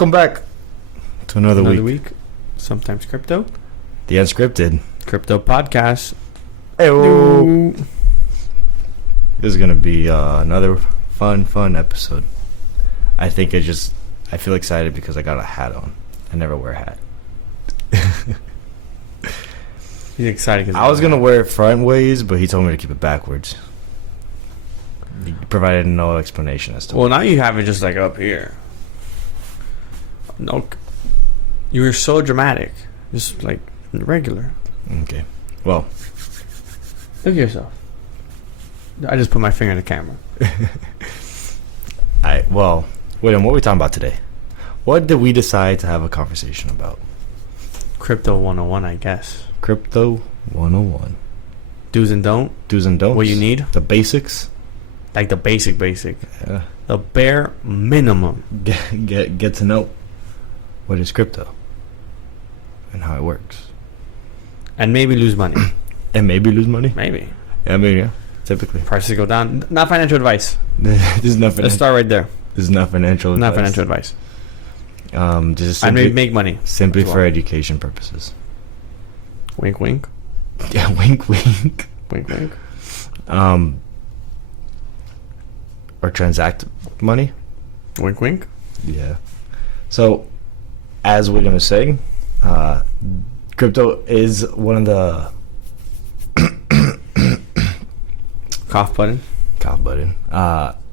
Welcome back to another week. Sometimes crypto. The Unscripted Crypto podcast. Hey, this is gonna be another fun episode. I feel excited because I got a hat on. I never wear a hat. He's excited because I was gonna wear it front ways, but he told me to keep it backwards. He provided no explanation as to. Well, now you have it just like up here. No, you were so dramatic, just like regular. Okay, well, Look at yourself. I just put my finger in the camera. William, what are we talking about today? What did we decide to have a conversation about? Crypto 101, I guess. Crypto 101. Do's and don't. Do's and don'ts. What you need. The basics. Like the basic. Yeah. The bare minimum. Get to know what is crypto and how it works. And maybe lose money. And maybe lose money. Maybe. I mean, yeah, typically. Prices go down. Not financial advice. This is not Let's start right there. This is not financial advice. Not financial advice. Just I simply, may make money. simply Well. for education purposes. Wink, wink. Yeah, wink, wink. Wink, wink. Or transact money. Wink, wink. Yeah. So, as we're gonna say, crypto is one of the Cough button.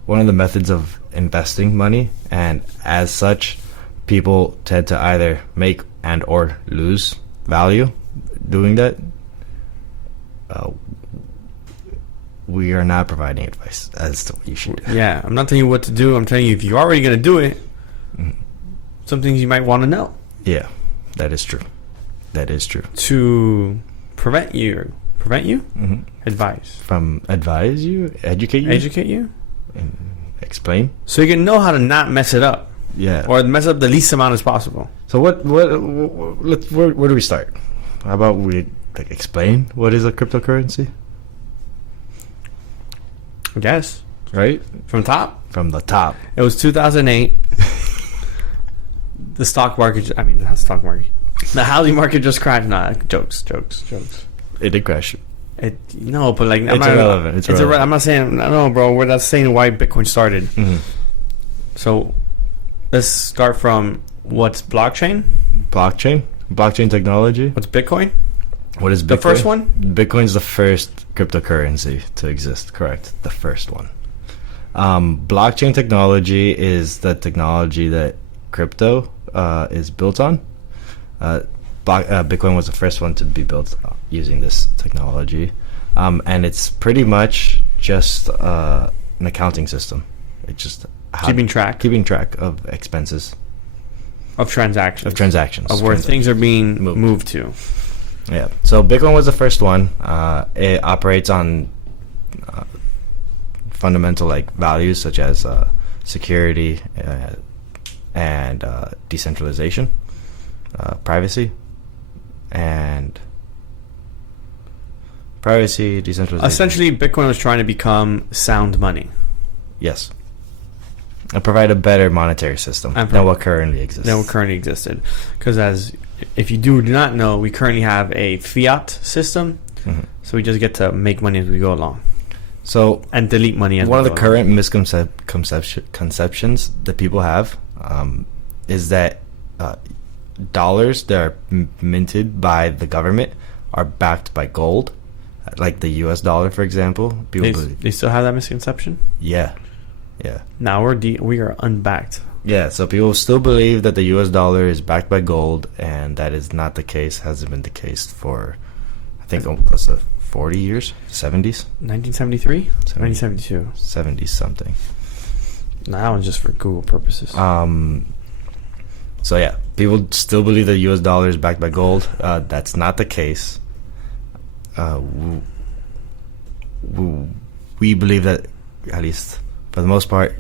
one of the methods of investing money, and as such, people tend to either make and or lose value doing that. We are not providing advice as to what you should do. Yeah, I'm not telling you what to do. I'm telling you if you're already going to do it, some things you might want to know. Yeah, that is true. To prevent you, Mm-hmm. advise. From advise you, educate you, and explain. So you can know how to not mess it up, Yeah. or mess up the least amount as possible. So where do we start? How about we explain what is a cryptocurrency? I guess. Right? From top, From the top. it was 2008. The stock market, not stock market. The housing market just crashed. Nah, jokes. It did crash. No, but like, It's irrelevant. It's irrelevant. I'm not saying, no, bro. We're not saying why Bitcoin started. Mm-hmm. So let's start from what's blockchain? Blockchain technology. What's Bitcoin? What is Bitcoin? The first one? Bitcoin's the first cryptocurrency to exist. Correct. The first one. Blockchain technology is the technology that crypto is built on. Bitcoin was the first one to be built using this technology, and it's pretty much just an accounting system. It's just keeping track of expenses, of transactions, of where things are being moved to. Yeah. So Bitcoin was the first one. It operates on fundamental values such as security and decentralization, privacy, decentralization. Essentially, Bitcoin was trying to become sound money. Yes. And provide a better monetary system than what currently existed. Because if you do not know, we currently have a fiat system. Mm-hmm. So we just get to make money as we go along. So and delete money as one we go of the current misconceptions that people have is that dollars that are minted by the government are backed by gold, like the U.S. dollar, for example. They still have that misconception? Yeah. Now we are unbacked. Yeah, so people still believe that the U.S. dollar is backed by gold, and that is not the case. Hasn't been the case for, I think, close to 40 years, 70s. 1973? 1972. 70s something. No, that one's just for Google purposes. So yeah, people still believe the U.S. dollar is backed by gold. That's not the case. We believe that, at least for the most part,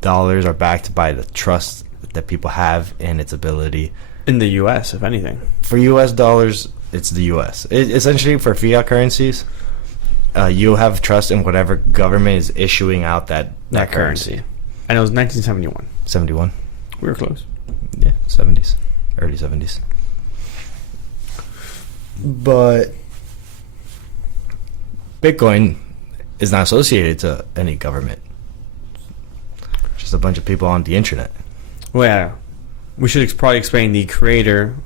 dollars are backed by the trust that people have in its ability. In the U.S., if anything. For U.S. dollars, it's the U.S. Essentially, for fiat currencies, you have trust in whatever government is issuing out that currency. And it was 1971. 71. We were close. Yeah, 70s, early 70s. But Bitcoin is not associated to any government. Just a bunch of people on the internet. Well, yeah. We should probably explain the creator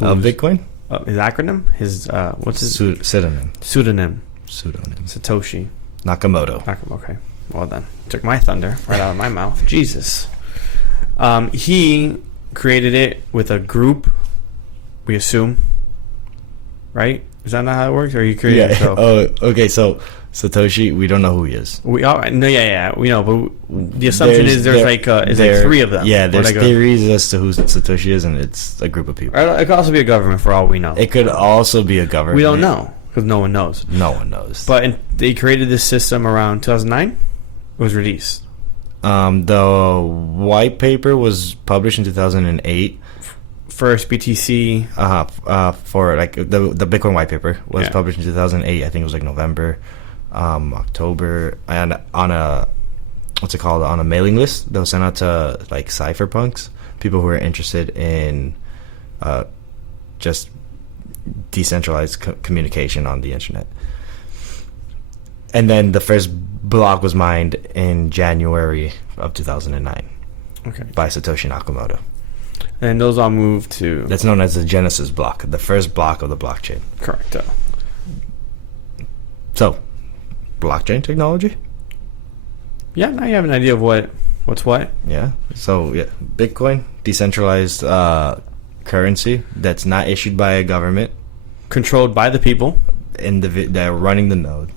of Bitcoin. His acronym. His what's his pseudonym? Pseudonym. Pseudonym. Satoshi Nakamoto. Okay. Well then, took my thunder right out of my mouth. Jesus. He created it with a group. We assume. Right? Is that not how it works? Or he created it himself? Oh, okay. So Satoshi, we don't know who he is. We we know, but the assumption is there's like three of them. Yeah, there's theories as to who Satoshi is, and it's a group of people. It could also be a government, for all we know. It could also be a government. We don't know because no one knows. No one knows. But they created this system around 2009. It was released. The white paper was published in 2008. First BTC. For like the Bitcoin white paper was published in 2008. I think it was like November, October, and on a on a mailing list that was sent out to like cypherpunks, people who are interested in just decentralized communication on the internet. And then the first block was mined in January of 2009 by Satoshi Nakamoto. And those all moved to... That's known as the Genesis block, the first block of the blockchain. Correct. So, blockchain technology? Yeah, now you have an idea of what's what. Yeah. So, Bitcoin, decentralized currency that's not issued by a government. Controlled by the people. They're running the node.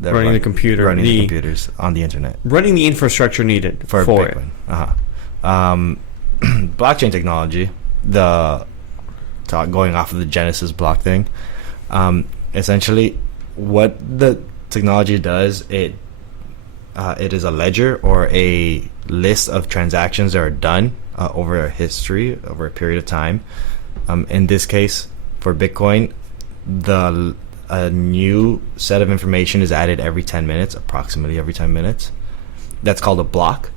Running the computer. Running the computers on the internet. Running the infrastructure needed for Bitcoin. It. Blockchain technology, going off of the Genesis block thing, essentially what the technology does, it is a ledger or a list of transactions that are done over a history, over a period of time. In this case, for Bitcoin, a new set of information is added every 10 minutes, approximately every 10 minutes. That's called a block.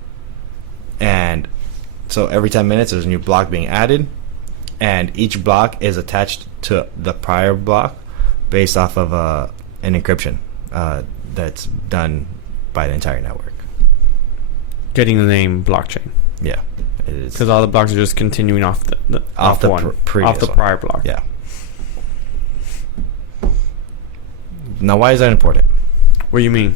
And so every 10 minutes there's a new block being added, and each block is attached to the prior block based off of an encryption that's done by the entire network. Getting the name blockchain. Yeah, it is. Because all the blocks are just continuing off the prior block. Yeah. Now, why is that important? What do you mean?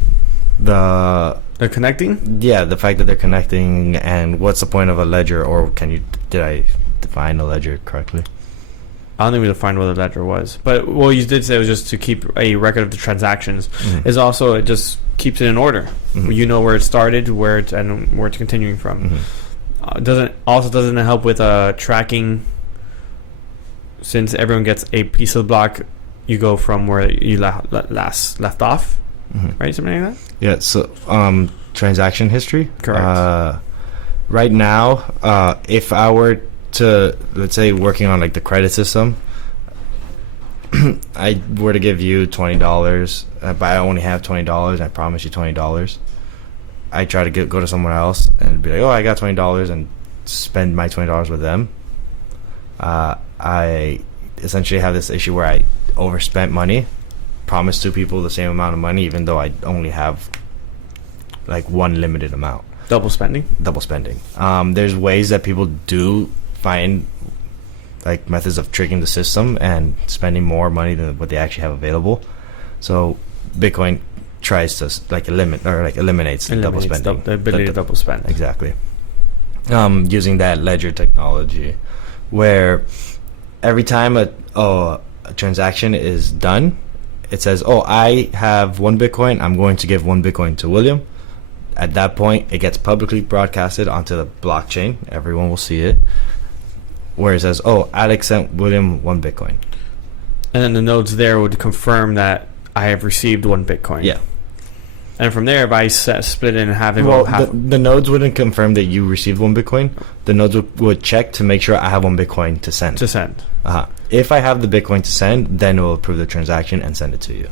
They're connecting? Yeah, the fact that they're connecting, and what's the point of a ledger, or did I define a ledger correctly? I don't think we defined what a ledger was. But you did say it was just to keep a record of the transactions. Is also, it just keeps it in order. You know where it started, where it's continuing from. Doesn't it help with tracking, since everyone gets a piece of the block, you go from where you last left off? Right, something like that. Yeah. So, transaction history. Correct. Right now, if I were to, let's say, working on like the credit system, I were to give you $20, but I only have $20. I promise you $20. I try to go to someone else and be like, "Oh, I got $20," and spend my $20 with them. I essentially have this issue where I overspent money. Promise two people the same amount of money, even though I only have like one limited amount. Double spending. There's ways that people do find like methods of tricking the system and spending more money than what they actually have available. So Bitcoin tries to eliminates the double spending, the ability to double spend. Exactly. Using that ledger technology, where every time a transaction is done, it says, "Oh, I have 1 Bitcoin. I'm going to give 1 Bitcoin to William." At that point, it gets publicly broadcasted onto the blockchain. Everyone will see it. Where it says, "Oh, Alex sent William 1 Bitcoin." And then the nodes there would confirm that I have received 1 Bitcoin. Yeah. And from there, if I split it in half... the nodes wouldn't confirm that you received 1 Bitcoin. The nodes would check to make sure I have 1 Bitcoin to send. If I have the Bitcoin to send, then it will approve the transaction and send it to you.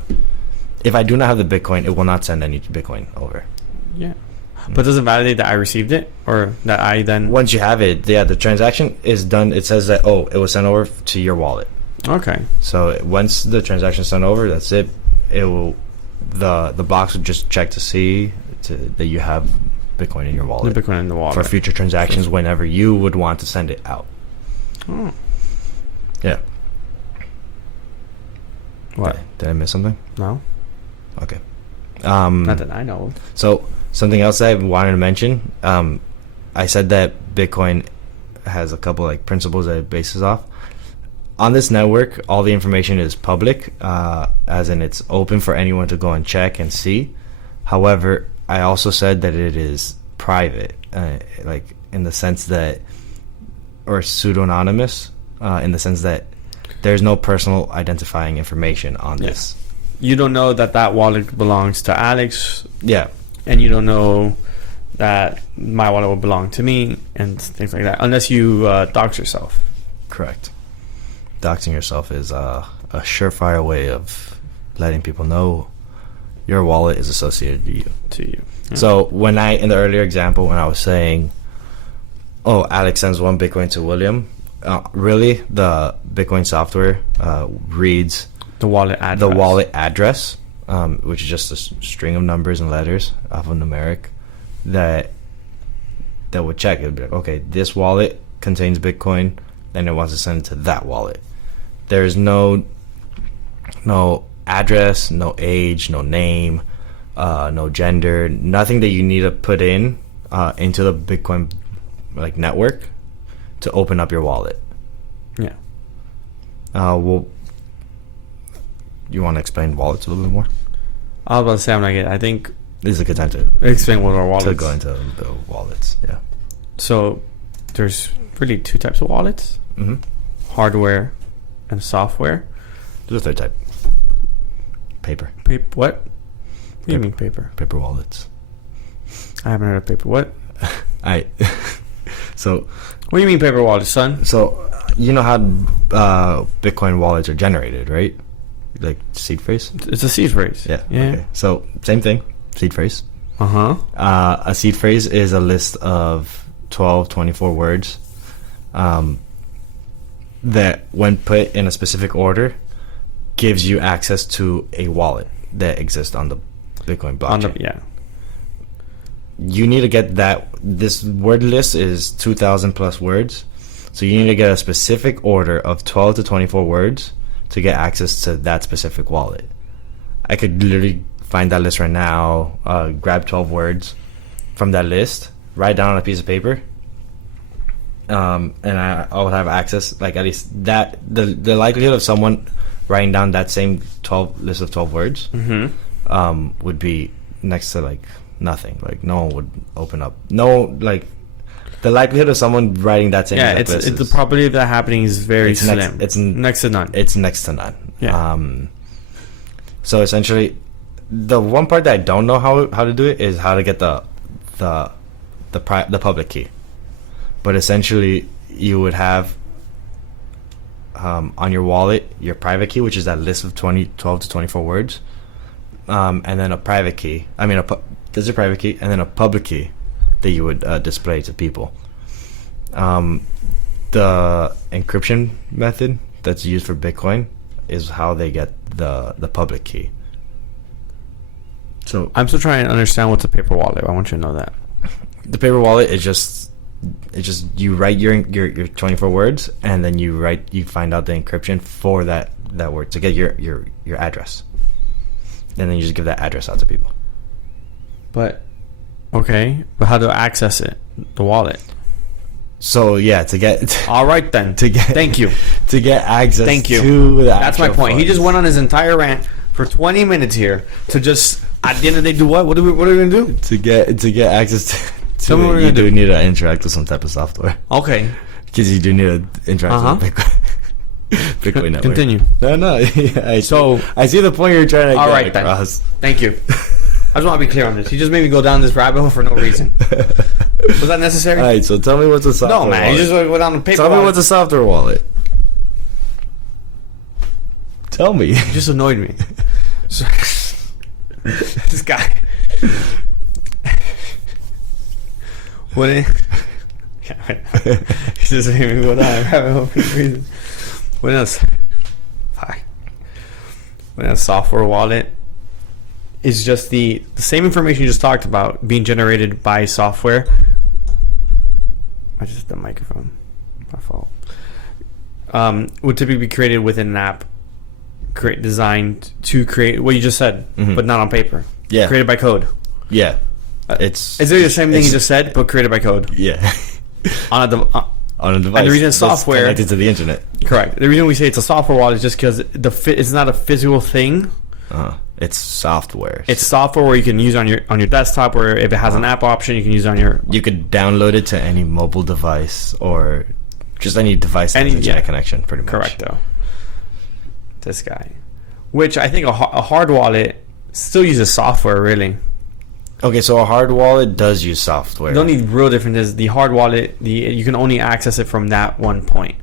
If I do not have the Bitcoin, it will not send any Bitcoin over. Yeah. But does it validate that I received it, or that I then? Once you have it, the transaction is done. It says that it was sent over to your wallet. Okay. So once the transaction is sent over, that's it. It will the box will just check to see that you have Bitcoin in your wallet. The Bitcoin in the wallet for future transactions whenever you would want to send it out. Oh. Yeah. What? Did I miss something? No. Okay. Not that I know. So something else I wanted to mention. I said that Bitcoin has a couple like principles that it bases off. On this network, all the information is public, as in it's open for anyone to go and check and see. However, I also said that it is private, like in the sense that, or pseudo-anonymous, in the sense that there's no personal identifying information on this. You don't know that wallet belongs to Alex. Yeah. And you don't know that my wallet will belong to me and things like that, unless you dox yourself. Correct. Doxing yourself is a surefire way of letting people know your wallet is associated to you. Yeah. So when in the earlier example, when I was saying, Alex sends 1 Bitcoin to William, really the Bitcoin software reads the wallet address, which is just a string of numbers and letters off a numeric that would check. It would be like, okay, this wallet contains Bitcoin, and it wants to send it to that wallet. There's no address, no age, no name, no gender, nothing that you need to put into the Bitcoin like network to open up your wallet. Yeah. Well, you want to explain wallets a little bit more? I was about to say, I think this is a good time to explain what our wallets. To go into the wallets. Yeah. So there's really 2 types of wallets: hardware and software. There's a third type. Paper. What? What do you mean paper? Paper wallets. I haven't heard of paper. What? So. What do you mean paper wallets, son? So you know how Bitcoin wallets are generated, right? Like seed phrase. It's a seed phrase. Yeah. Yeah. Okay. So same thing. Seed phrase. A seed phrase is a list of 12, 24 words that, when put in a specific order, gives you access to a wallet that exists on the Bitcoin blockchain. You need to get that. This word list is 2,000 plus words, so you need to get a specific order of 12 to 24 words to get access to that specific wallet. I could literally find that list right now, grab 12 words from that list, write down on a piece of paper, and I would have access, like at least that the likelihood of someone writing down that same list of 12 words would be next to like nothing. Like no one would open up. No, like the likelihood of someone writing that same list it's the probability of that happening is very slim. It's next to none. It's next to none. Yeah. So essentially, the one part that I don't know how to do it is how to get the public key. But essentially, you would have on your wallet your private key, which is that list of 12 to 24 words, and then a private key. There's a private key and then a public key that you would display to people. The encryption method that's used for Bitcoin is how they get the public key. So I'm still trying to understand what's a paper wallet. I want you to know that. The paper wallet is just you write your 24 words, and then you find out the encryption for that word to get your address, and then you just give that address out to people. But how do I access it? The wallet. So yeah, to get all right then. Thank you to get access. Thank you. To the That's my point. funds. He just went on his entire rant for 20 minutes here to just at the end of the day do what? What are we gonna do? To get access to me what we're you gonna do do. need to interact with some type of software. Okay. Because you do need to interact with Bitcoin network. Continue. No. Yeah, I see the point you're trying to get across. Then. Thank you. I just want to be clear on this. He just made me go down this rabbit hole for no reason. Was that necessary? All right, so tell me what's a software wallet. No, man. You just went down the paper Tell wallet. me what's a software wallet. Tell me. You just annoyed me. This guy. What it? He just made me go down rabbit hole for no reason. What else? Fuck. What else? Software wallet is just the same information you just talked about being generated by software. I just hit the microphone. My fault. Would typically be created within an app, designed to create what you just said, but not on paper. Yeah, created by code. Yeah, it's the same thing you just said, but created by code. Yeah, on a device. And the reason software connected to the internet. Correct. The reason we say it's a software wallet is just because it's not a physical thing. It's software. It's software where you can use on your desktop, or if it has an app option, you can use on your. You could download it to any mobile device or just any device that has internet connection. Pretty much. Correct. Though. This guy, which I think a hard wallet still uses software, really. Okay, so a hard wallet does use software. The only real difference is the hard wallet. You can only access it from that one point.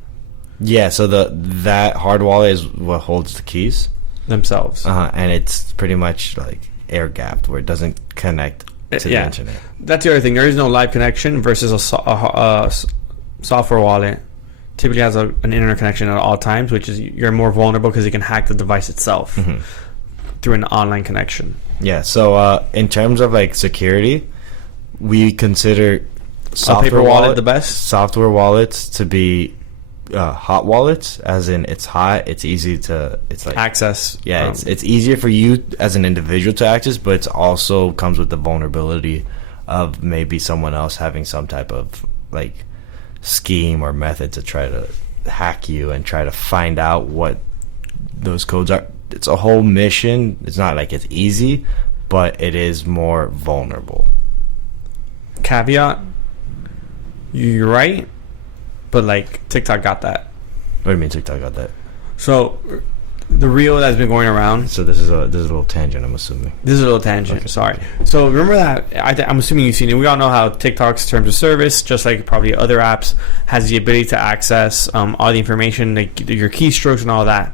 Yeah, so that hard wallet is what holds the keys themselves, and it's pretty much like air gapped where it doesn't connect to the internet. That's the other thing. There is no live connection versus a software wallet. Typically has an internet connection at all times, which is you're more vulnerable because you can hack the device itself through an online connection. Yeah, so in terms of like security, we consider software wallet the best. Software wallets to be hot wallets, as in it's hot, it's easy to like access. Yeah, it's easier for you as an individual to access, but it also comes with the vulnerability of maybe someone else having some type of like scheme or method to try to hack you and try to find out what those codes are. It's a whole mission. It's not like it's easy, but it is more vulnerable. Caveat, you're right, but like TikTok got that. What do you mean TikTok got that? So the reel that's been going around. So this is a little tangent, I'm assuming. This is a little tangent. Okay. Sorry. So remember that I'm assuming you've seen it. We all know how TikTok's terms of service, just like probably other apps, has the ability to access all the information, like your keystrokes and all that.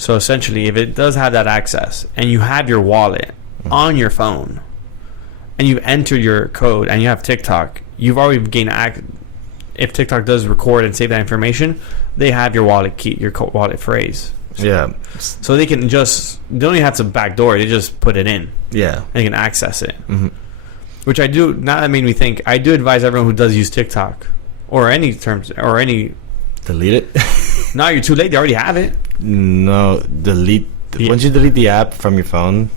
So essentially, if it does have that access, and you have your wallet on your phone, and you've entered your code, and you have TikTok, you've already gained if TikTok does record and save that information, they have your wallet key, your wallet phrase. Yeah. So they don't even have to backdoor it. They just put it in. Yeah. And you can access it. Which I do. Now that made me think. I do advise everyone who does use TikTok or any terms or any. Delete it. No, you're too late. They already have it. No, delete. Once you delete the app from your phone,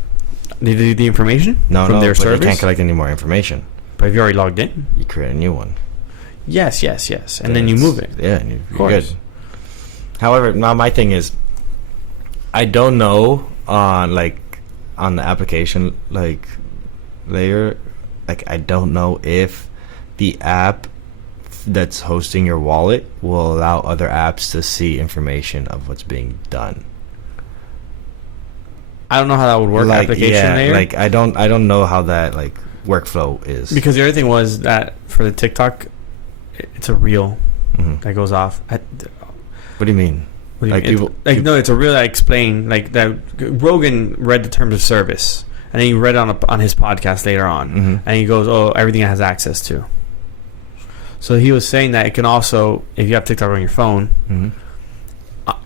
they delete the information. From their service. You can't collect any more information. But if you already logged in, you create a new one. Yes, and then you move it. Yeah, and you're good. However, now my thing is, I don't know on the application layer, I don't know if the app that's hosting your wallet will allow other apps to see information of what's being done. I don't know how that would work. Application layer. I don't know how that workflow is. Because the other thing was that for the TikTok, it's a reel that goes off. What do you mean? No, it's a reel that explained that Rogan read the terms of service, and then he read on his podcast later on, and he goes, "Oh, everything it has access to." So he was saying that it can also, if you have TikTok on your phone,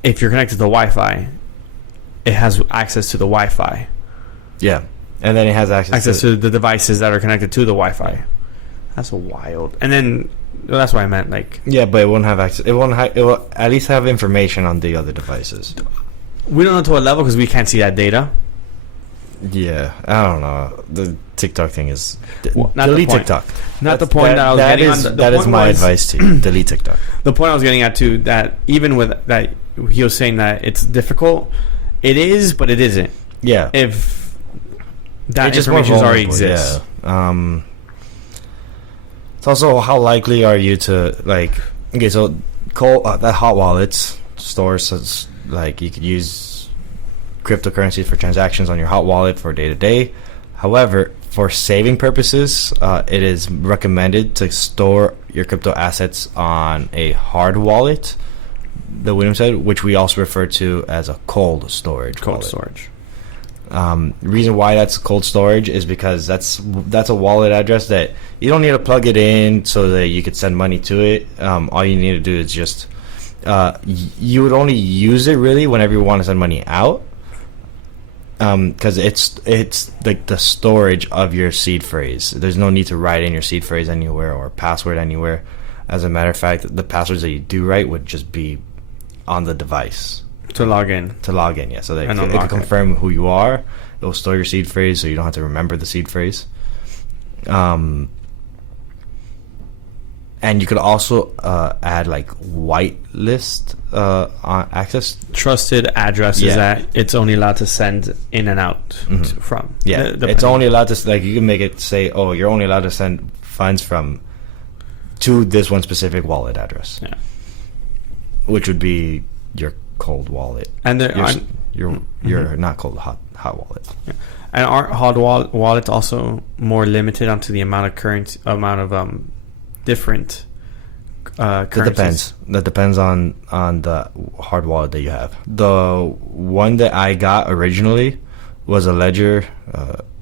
if you're connected to the Wi-Fi, it has access to the Wi-Fi. Yeah, and then it has access to the devices that are connected to the Wi-Fi. That's wild. And then that's what I meant. Yeah, but it won't have access. It will at least have information on the other devices. We don't know to what level because we can't see that data. Yeah, I don't know. The TikTok thing is delete TikTok. Not the point that I was getting on. That is my advice to you. Delete TikTok. The point I was getting at too, that even with that, he was saying that it's difficult. It is, but it isn't. Yeah. If that information already exists. Yeah. It's also how likely are you to okay, so that hot wallets stores you could use cryptocurrencies for transactions on your hot wallet for day to day. However, for saving purposes, it is recommended to store your crypto assets on a hard wallet, the William said, which we also refer to as a cold storage. Cold storage. Reason why that's cold storage is because that's a wallet address that you don't need to plug it in so that you could send money to it. All you need to do is just you would only use it really whenever you want to send money out, because it's like the storage of your seed phrase. There's no need to write in your seed phrase anywhere or password anywhere. As a matter of fact, the passwords that you do write would just be on the device to log in. Yeah. So that it can confirm who you are. It will store your seed phrase, so you don't have to remember the seed phrase. And you could also add like whitelist access. Trusted addresses that it's only allowed to send in and out from. Yeah, it's only allowed to, like, you can make it say, oh, you're only allowed to send funds from to this one specific wallet address. Yeah, which would be your cold wallet. And you're not cold, hot wallet. Yeah. And aren't hot wallets also more limited onto the amount of different currencies? That depends on the hard wallet that you have. The one that I got originally was a ledger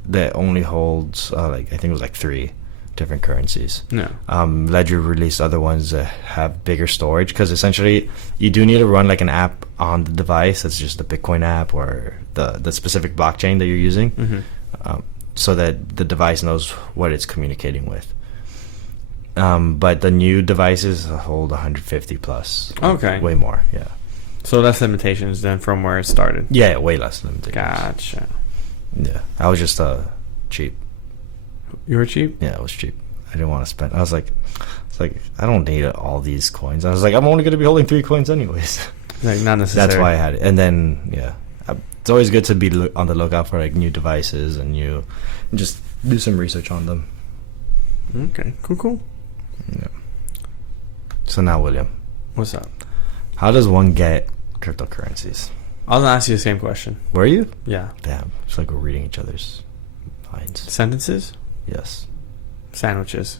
that only holds I think it was like 3 different currencies. No. Ledger released other ones that have bigger storage, because essentially you do need to run like an app on the device. It's just the Bitcoin app or the specific blockchain that you're using, so that the device knows what it's communicating with. But the new devices hold 150 plus. Okay. Way more, yeah. So less limitations than from where it started. Yeah, way less limitations. Gotcha. Yeah, I was just cheap. You were cheap? Yeah, I was cheap. I didn't want to spend. I was like, I don't need all these coins. I was like, I'm only going to be holding 3 coins anyways. Like, not necessary. That's why I had it. And then, yeah, it's always good to be on the lookout for like new devices and just do some research on them. Okay, cool. Yeah. So now, William, what's up? How does one get cryptocurrencies? I was gonna ask you the same question. Were you? Yeah. Damn, it's like we're reading each other's minds. Sentences? Yes. Sandwiches.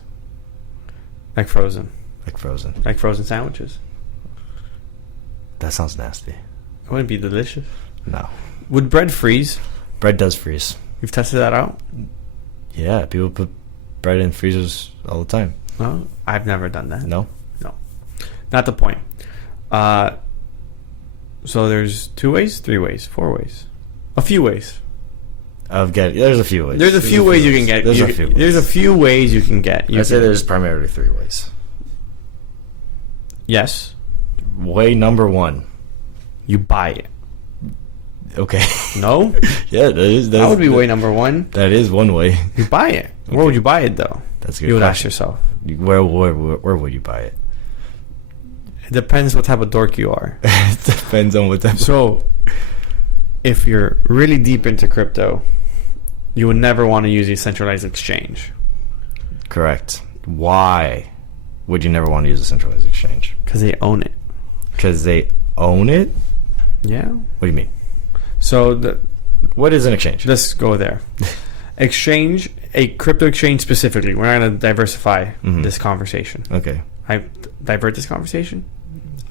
Like frozen sandwiches. That sounds nasty. It wouldn't be delicious. No. Would bread freeze? Bread does freeze. You've tested that out? Yeah, people put bread in freezers all the time. Oh, I've never done that. No. Not the point. So there's 2 ways, 3 ways, 4 ways, a few ways of getting. There's a few ways. There's a few ways you can get. There's a few ways you can get. I'd say there's primarily 3 ways. Yes. Way number 1, you buy it. Okay. No. Yeah, that would be way number 1. That is one way. You buy it. Okay. Where would you buy it though? That's a good You would question. ask yourself. Where would you buy it? It depends what type of dork you are. It depends on what type. So, if you're really deep into crypto, you would never want to use a centralized exchange. Correct. Why would you never want to use a centralized exchange? Because they own it. Because they own it? Yeah. What do you mean? So, what is an exchange? Let's go there. Exchange, a crypto exchange specifically. We're not going to diversify this conversation. Okay. I divert this conversation?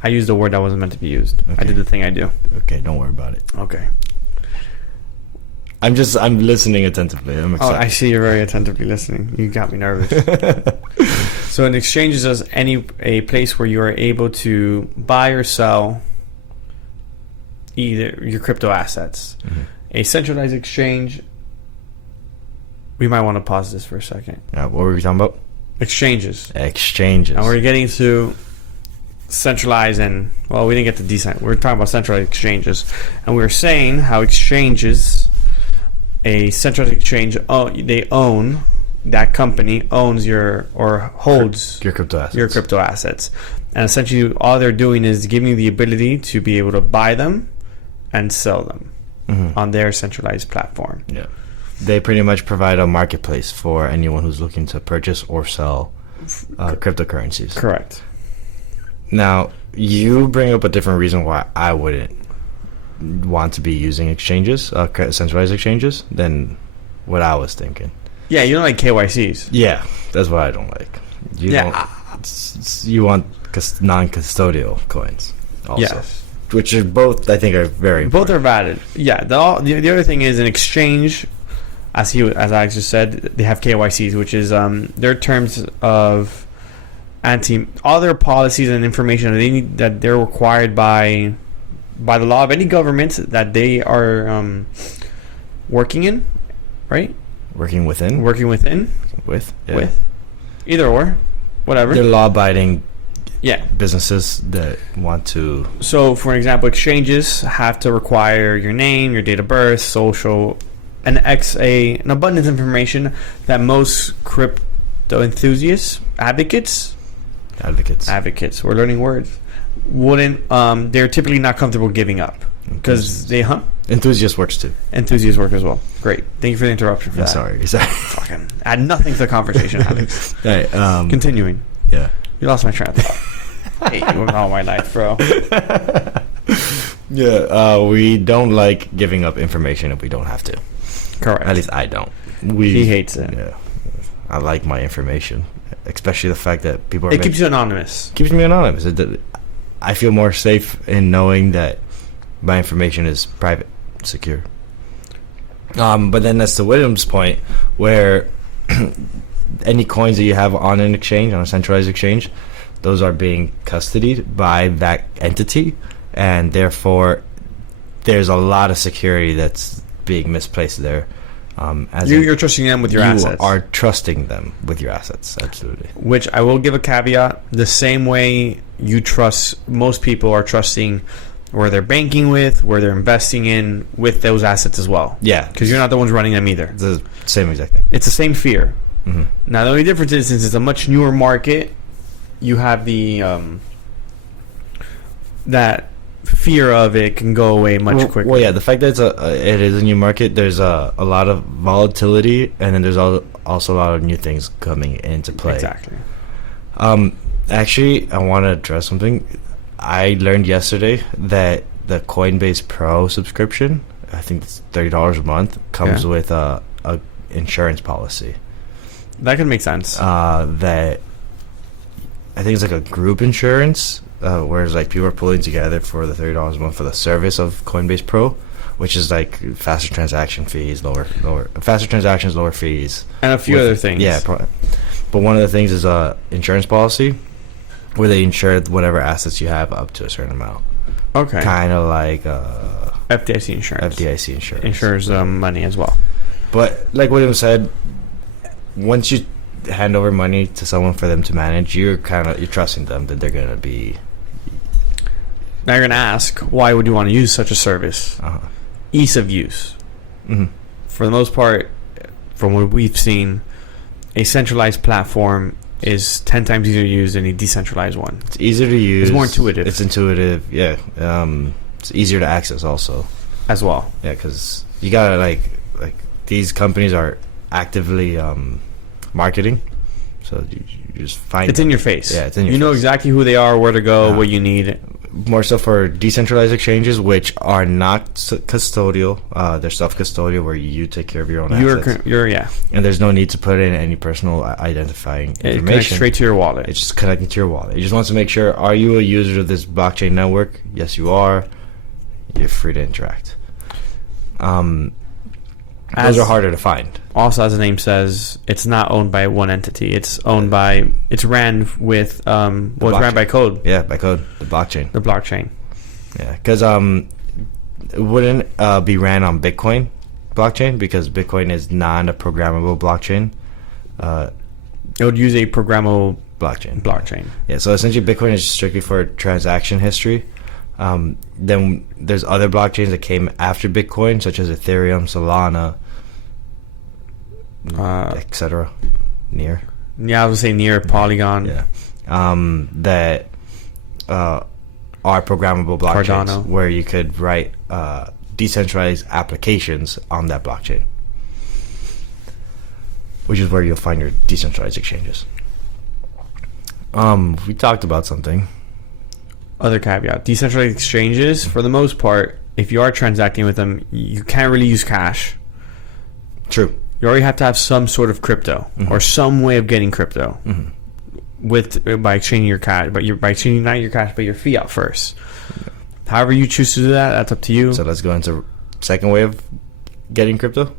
I used a word that wasn't meant to be used. Okay. I did the thing I do. Okay, don't worry about it. Okay. I'm listening attentively. I'm excited. Oh, I see you're very attentively listening. You got me nervous. So an exchange is just a place where you are able to buy or sell either your crypto assets. A centralized exchange, we might want to pause this for a second. What were we talking about? Exchanges. And we're getting to centralized and, well, we didn't get to decent. We're talking about centralized exchanges. And we were saying how exchanges, a centralized exchange, they own, that company owns holds your crypto assets. And essentially all they're doing is giving you the ability to be able to buy them and sell them on their centralized platform. Yeah. They pretty much provide a marketplace for anyone who's looking to purchase or sell cryptocurrencies. Correct. Now, you bring up a different reason why I wouldn't want to be using exchanges, centralized exchanges, than what I was thinking. Yeah, you don't like KYCs. Yeah, that's what I don't like. You want non-custodial coins also. Yes. which are both, I think, are very Both important. are valid. Yeah. The other thing is an exchange, as Alex just said, they have KYCs, which is their terms of all their policies and information that they're required by the law of any government that they are working in, right? Working within. Working within. With. Yeah. With. Either or, whatever. They're law-abiding. Yeah. Businesses that want to. So, for example, exchanges have to require your name, your date of birth, social, an abundance of information that most crypto enthusiasts, advocates. We're learning words. Wouldn't. They're typically not comfortable giving up because they. Enthusiast works too. Enthusiasts work as well. Great. Thank you for the interruption. For that. Sorry. Fucking add nothing to the conversation, Alex. Right, Continuing. Yeah. You lost my train of thought. I hate you with all my life, bro. Yeah. We don't like giving up information if we don't have to. Correct. At least I don't. He hates it. Yeah. I like my information, especially the fact that people are. It keeps you anonymous. Keeps me anonymous. I feel more safe in knowing that my information is private, secure. But then that's to William's point, where any coins that you have on an exchange, on a centralized exchange, those are being custodied by that entity, and therefore there's a lot of security that's being misplaced there. You're trusting them with your assets. You are trusting them with your assets, absolutely. Which I will give a caveat. The same way you trust, most people are trusting where they're banking with, where they're investing in, with those assets as well. Yeah. Because you're not the ones running them either. It's the same exact thing. It's the same fear. Mm-hmm. Now, the only difference is, since it's a much newer market, you have the that fear of it can go away much quicker. Well, yeah, the fact that it is a new market, there's a lot of volatility, and then there's also a lot of new things coming into play. Exactly. Actually, I want to address something. I learned yesterday that the Coinbase Pro subscription, I think it's $30 a month, comes with a insurance policy. That could make sense. That I think it's like a group insurance, whereas like people are pulling together for the $30 a month for the service of Coinbase Pro, which is like faster transaction fees, faster transactions, lower fees, and a few other things. Yeah, but one of the things is a insurance policy where they insure whatever assets you have up to a certain amount. Okay. Kind of like FDIC insurance. FDIC insurance insures money as well. But like William said, once you hand over money to someone for them to manage, you're trusting them that they're gonna be. Now you're gonna ask, why would you want to use such a service? Ease of use. Mm-hmm. For the most part, from what we've seen, a centralized platform is 10 times easier to use than a decentralized one. It's easier to use. It's more intuitive. It's intuitive, yeah. It's easier to access also. As well. Yeah, because you gotta like these companies are actively marketing, so you just find it's in your face. Yeah, it's in your face. You know exactly who they are, where to go, what you need. More so for decentralized exchanges, which are not custodial. They're self-custodial, where you take care of your own assets. Yeah. And there's no need to put in any personal identifying information. It connects straight to your wallet. It's just connecting to your wallet. It just wants to make sure, are you a user of this blockchain network? Yes, you are. You're free to interact. Those are harder to find. Also, as the name says, it's not owned by one entity. It's owned by. It's ran with. It's ran by code. Yeah, by code. The blockchain. The blockchain. Yeah, because it wouldn't be ran on Bitcoin blockchain, because Bitcoin is not a programmable blockchain. It would use a programmable blockchain. Yeah, so essentially Bitcoin is strictly for transaction history. Then there's other blockchains that came after Bitcoin, such as Ethereum, Solana, etc. Near. Yeah, I would say Near, Polygon. Yeah. That are programmable blockchains, Cardano, where you could write decentralized applications on that blockchain, which is where you'll find your decentralized exchanges. We talked about something. Other caveat: decentralized exchanges, for the most part, if you are transacting with them, you can't really use cash. True. You already have to have some sort of crypto, or some way of getting crypto by exchanging your cash, by exchanging not your cash but your fiat first. However you choose to do that, that's up to you. So let's go into second way of getting crypto.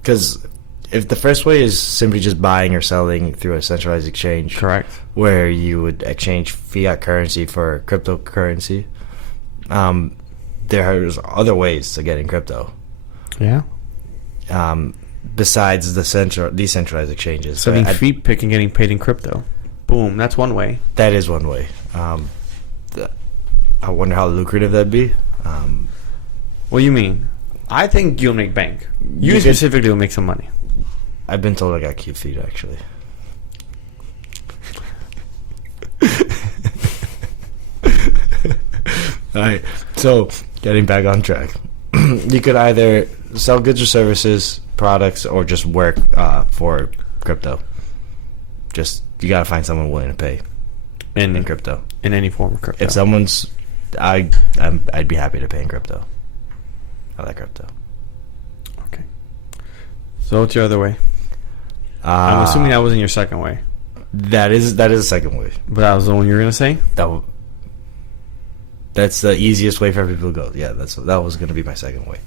Because if the first way is simply just buying or selling through a centralized exchange, correct, where you would exchange fiat currency for cryptocurrency, there's other ways to getting crypto. Yeah. Besides the decentralized exchanges. So being feet pick and getting paid in crypto. Boom. That's one way. That is one way. I wonder how lucrative that'd be. What do you mean? I think you'll make bank. You specifically will make some money. I've been told I got cute feet, actually. Alright, so getting back on track. You could either sell goods or services, products, or just work for crypto. Just, you gotta find someone willing to pay in crypto. In any form of crypto. If someone's... I'd be happy to pay in crypto. I like crypto. Okay. So what's your other way? I'm assuming that wasn't your second way. That is the second way. But that was the one you were gonna say? That's the easiest way for people to go. Yeah, that was gonna be my second way.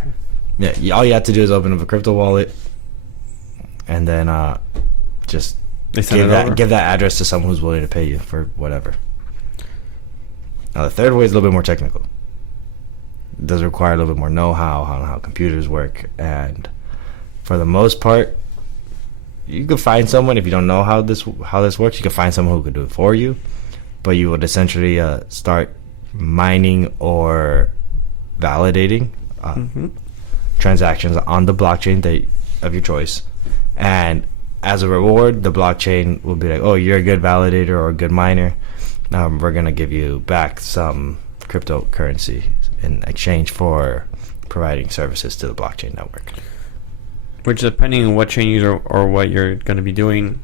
Okay. Yeah, all you have to do is open up a crypto wallet, and then just give that address to someone who's willing to pay you for whatever. Now the third way is a little bit more technical. It does require a little bit more know-how on how computers work, and for the most part, you could find someone. If you don't know how this works, you can find someone who could do it for you. But you would essentially start mining or validating transactions on the blockchain of your choice, and as a reward, the blockchain will be like, "Oh, you're a good validator or a good miner. We're gonna give you back some cryptocurrency in exchange for providing services to the blockchain network." Which, depending on what chain you use or what you're going to be doing,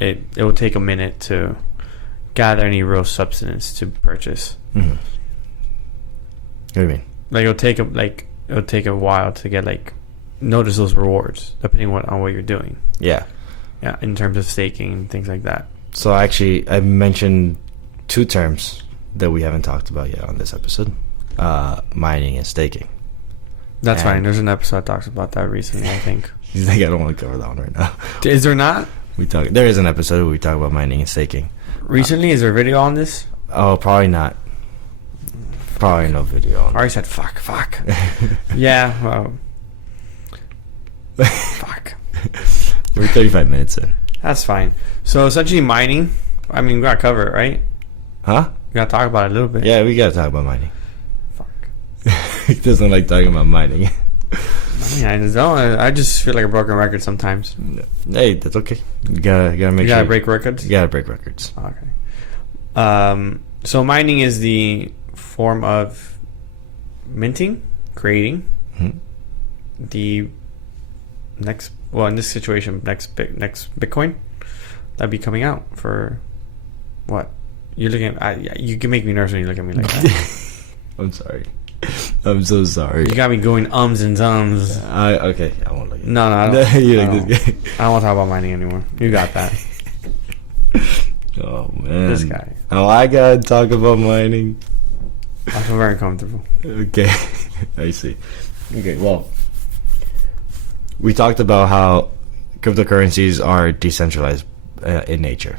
it will take a minute to gather any real substance to purchase. Mm-hmm. What do you mean? Like it'll take a while to get notice those rewards, depending on what you're doing. Yeah. Yeah, in terms of staking and things like that. So actually, I mentioned two terms that we haven't talked about yet on this episode: mining and staking. That's fine. There's an episode that talks about that recently, I think. He's like, I don't want to cover that one right now. Is there not? There is an episode where we talk about mining and staking. Recently? Is there a video on this? Oh, probably not. Probably no video on it. I already said fuck. Yeah, well. Fuck. We're 35 minutes in. That's fine. So essentially mining, I mean, we got to cover it, right? Huh? We got to talk about it a little bit. Yeah, we got to talk about mining. Fuck. He doesn't like talking about mining. I mean, I just feel like a broken record sometimes. Hey, that's okay. You gotta make sure. You gotta break records? You gotta break records. Okay. So mining is the form of minting, creating the next, well, in this situation, next Bitcoin that'd be coming out for what? You're looking at, you can make me nervous when you look at me like that. I'm sorry. I'm so sorry. You got me going ums and ums. Okay, I won't look at No, I don't. This guy. I don't want to talk about mining anymore. You got that. Oh man, this guy. Oh, I gotta talk about mining. I feel very comfortable. Okay, I see. Okay, well, we talked about how cryptocurrencies are decentralized in nature,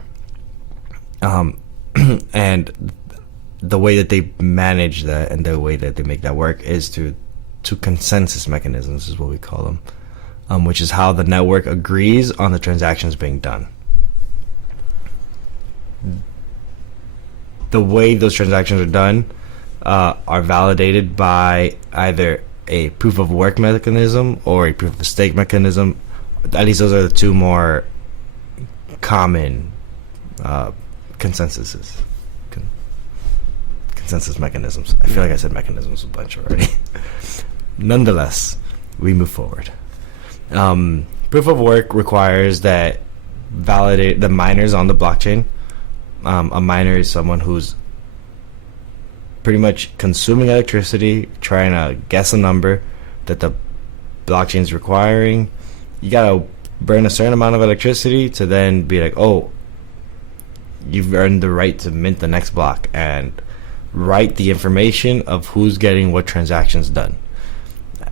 and the way that they manage that and the way that they make that work is to consensus mechanisms, is what we call them, which is how the network agrees on the transactions being done. The way those transactions are done are validated by either a proof of work mechanism or a proof of stake mechanism. At least those are the two more common consensus mechanisms. I feel like I said mechanisms a bunch already. Nonetheless, we move forward. Proof of work requires that validate the miners on the blockchain. A miner is someone who's pretty much consuming electricity, trying to guess a number that the blockchain is requiring. You gotta burn a certain amount of electricity to then be like, oh, you've earned the right to mint the next block and write the information of who's getting what transactions done.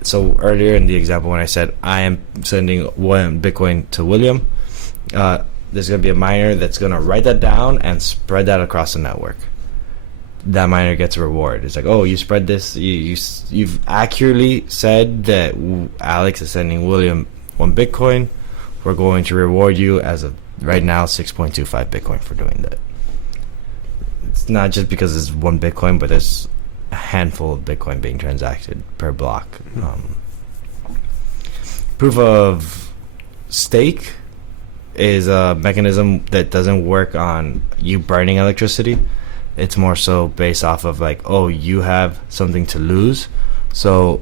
So earlier in the example when I said I am sending 1 Bitcoin to William, there's going to be a miner that's going to write that down and spread that across the network. That miner gets a reward. It's like, oh, you spread this. You've accurately said that Alex is sending William 1 Bitcoin. We're going to reward you as of right now 6.25 Bitcoin for doing that. It's not just because it's 1 Bitcoin, but there's a handful of Bitcoin being transacted per block. Proof of stake is a mechanism that doesn't work on you burning electricity. It's more so based off of like, oh, you have something to lose. So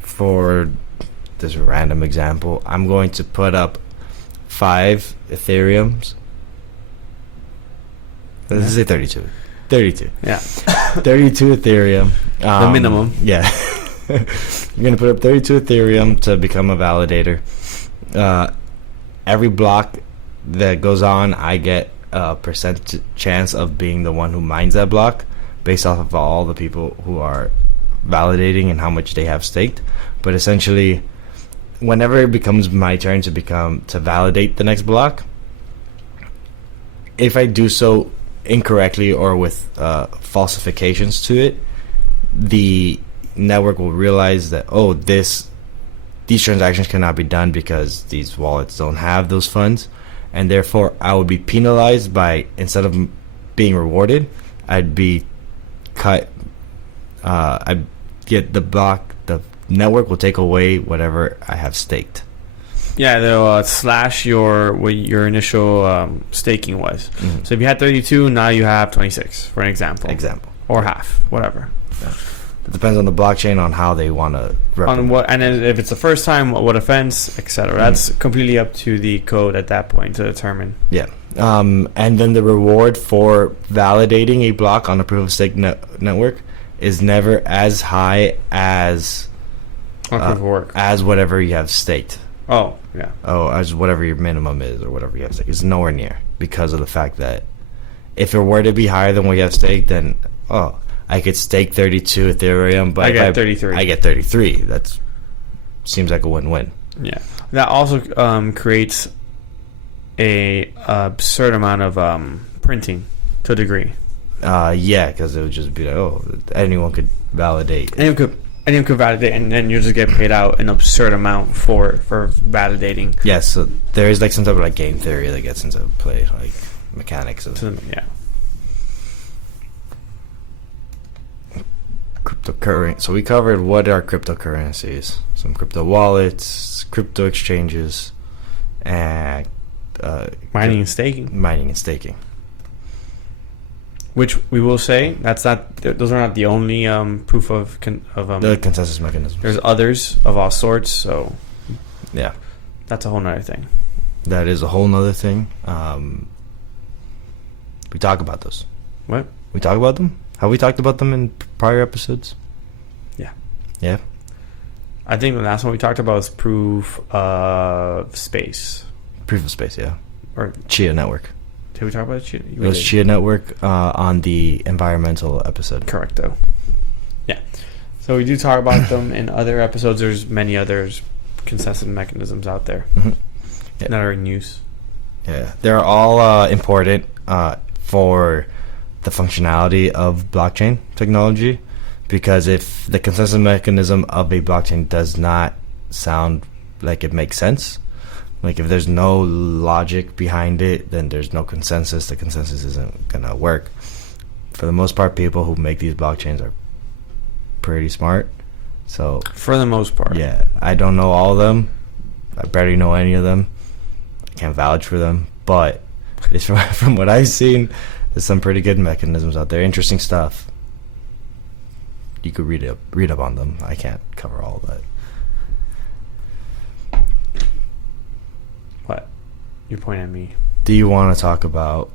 for this random example, I'm going to put up 5 Ethereums. Let's say 32. 32. Yeah. 32 Ethereum. The minimum. Yeah. You're going to put up 32 Ethereum to become a validator. Every block that goes on, I get a percent chance of being the one who mines that block based off of all the people who are validating and how much they have staked. But essentially, whenever it becomes my turn to validate the next block, if I do so incorrectly or with falsifications to it, the network will realize that, oh, these transactions cannot be done because these wallets don't have those funds, and therefore I would be penalized by, instead of being rewarded, I'd be cut. I'd get the block. The network will take away whatever I have staked. Yeah, they'll slash what your initial staking was. Mm-hmm. So if you had 32, now you have 26, for an example. Or half, whatever. Yeah. It depends on the blockchain on how they want to on what, and if it's the first time, what offense, etc. Mm-hmm. That's completely up to the code at that point to determine. Yeah. And then the reward for validating a block on a proof of stake network is never as high as proof of work, as whatever you have staked. Oh, yeah. Oh, as whatever your minimum is or whatever you have staked. It's nowhere near, because of the fact that if it were to be higher than what you have staked, then, I could stake 32 Ethereum, but I get 33. I get 33. That seems like a win-win. Yeah. That also creates a absurd amount of printing to a degree. Yeah, because it would just be like, oh, anyone could validate. Anyone could validate, and then you just get paid out an absurd amount for validating. Yeah, so there is like some type of like game theory that gets into play, like mechanics of cryptocurrency. So we covered what are cryptocurrencies, some crypto wallets, crypto exchanges, and mining and staking. Which we will say those are not the only proof of the consensus mechanism. There's others of all sorts. So yeah, that's a whole nother thing. That is a whole nother thing. We talk about those. What? We talk about them? Have we talked about them in prior episodes? Yeah. Yeah? I think the last one we talked about was proof of space. Proof of space, yeah. Or Chia network. Did we talk about Chia? It was Chia network on the environmental episode. Correct, though. Yeah. So we do talk about them in other episodes. There's many others consensus mechanisms out there that are in use. Yeah. They're all important for the functionality of blockchain technology, because if the consensus mechanism of a blockchain does not sound like it makes sense, like if there's no logic behind it, then there's no consensus. The consensus isn't gonna work. For the most part, people who make these blockchains are pretty smart. So for the most part, yeah, I don't know all of them. I barely know any of them. I can't vouch for them, but it's from what I've seen, there's some pretty good mechanisms out there. Interesting stuff. You could read up on them. I can't cover all of that. What? You're pointing at me. Do you want to talk about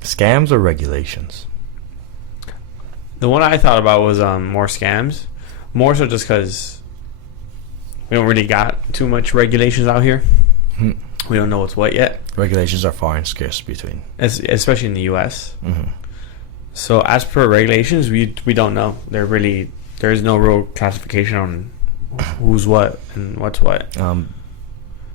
scams or regulations? The one I thought about was more scams. More so just because we don't really got too much regulations out here. We don't know what's what yet. Regulations are far and scarce between. Especially in the U.S. Mm-hmm. So as per regulations, we don't know. There is no real classification on who's what and what's what.